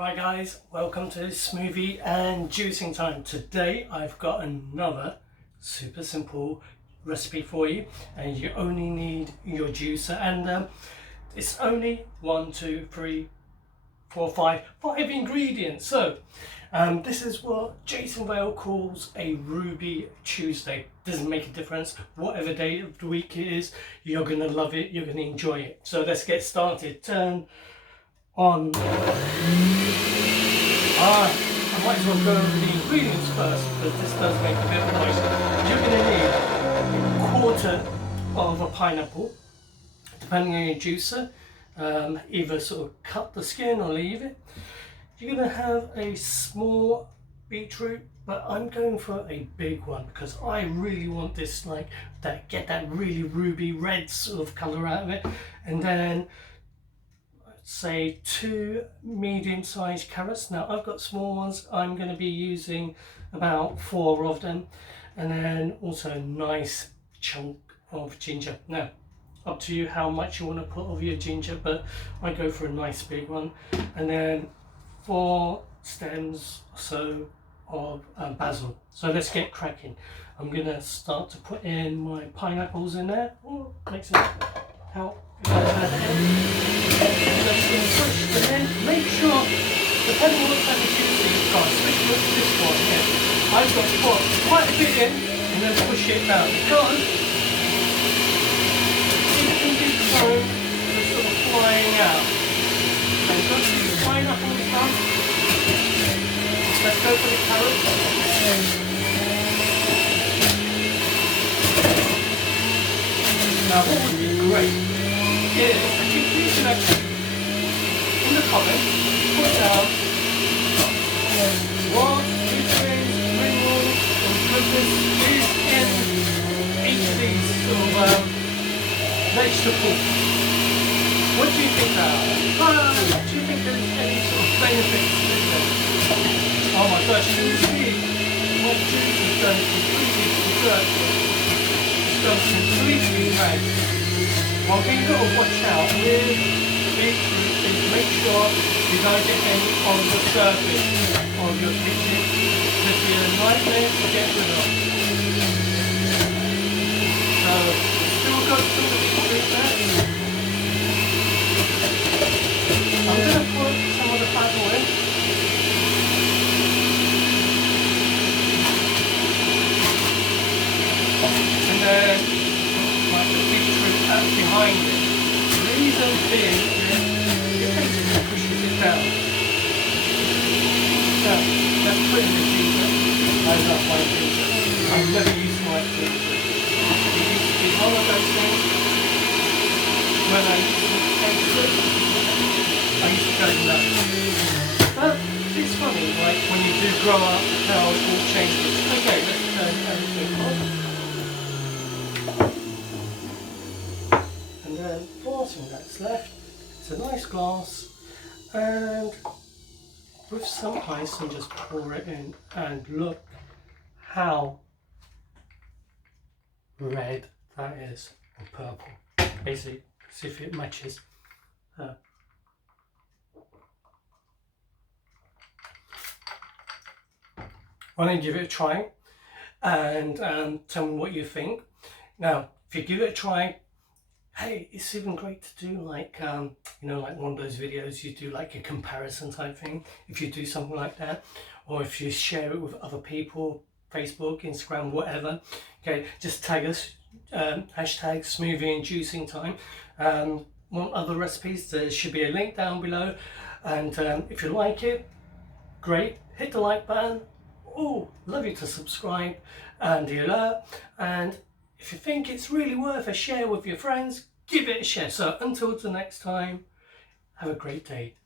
Hi guys, welcome to Smoothie and Juicing Time. Today I've got another super simple recipe for you, and you only need your juicer, and it's only 5 ingredients. So this is what Jason Vale calls a Ruby Tuesday. Doesn't make a difference whatever day of the week it is, you're gonna love it, you're gonna enjoy it. So let's get started. Turn on. I might as well go over the ingredients first, because this does make a bit of noise. You're going to need a quarter of a pineapple, depending on your juicer. Either sort of cut the skin or leave it. You're going to have a small beetroot, but I'm going for a big one because I really want this, like that, get that really ruby red sort of colour out of it. And then say 2 medium-sized carrots. Now I've got small ones, I'm going to be using about 4 of them, and then also a nice chunk of ginger. Now up to you how much you want to put of your ginger, but I go for a nice big one. And then 4 stems or so of basil. So let's get cracking. I'm going to start to put in my pineapples in there. Oh, makes it help. And then make sure, depending on what type of juicer you've got, especially with this one here, I've got to put quite a bit in and then push it down, because it can be prone to sort of flying out. So we've got the pineapple done. Let's go for the carrots. Now what would be great is if you can actually, in the comments, put down what nutrients, minerals, and goodness is in each of these sort of vegetables. What do you think are? Do you think there's any sort of benefits to them? Oh my gosh, can you see what juice has done completely dessert? It's gone completely red. One thing you've got to watch out with beetroot is make sure you don't get any on the surface of your kitchen. It'll be a nightmare to get rid of. So, still got some of the beetroot there. I'm going to put some of the basil in. And then like the beetroot behind it. The reason being is it basically pushes it down. Now, let's put in the ginger. I love my ginger. I've never used my ginger. It used to be one of those things when I used to taste it, I used to go nuts. But it's funny, like when you do grow up, how it all changes. Okay, let's turn everything on. Glassing that's left, it's a nice glass, and with some ice and just pour it in, and look how red that is, or purple, basically, see if it matches. Why don't you give it a try and tell me what you think. Now if you give it a try, hey, it's even great to do like, you know, like one of those videos you do like a comparison type thing, if you do something like that, or if you share it with other people, Facebook, Instagram, whatever. Okay, just tag us, hashtag Smoothie and Juicing Time. Want other recipes, there should be a link down below, and if you like it, great, hit the like button. Oh, love you to subscribe and the alert, and if you think it's really worth a share with your friends, give it a share. So until the next time, have a great day.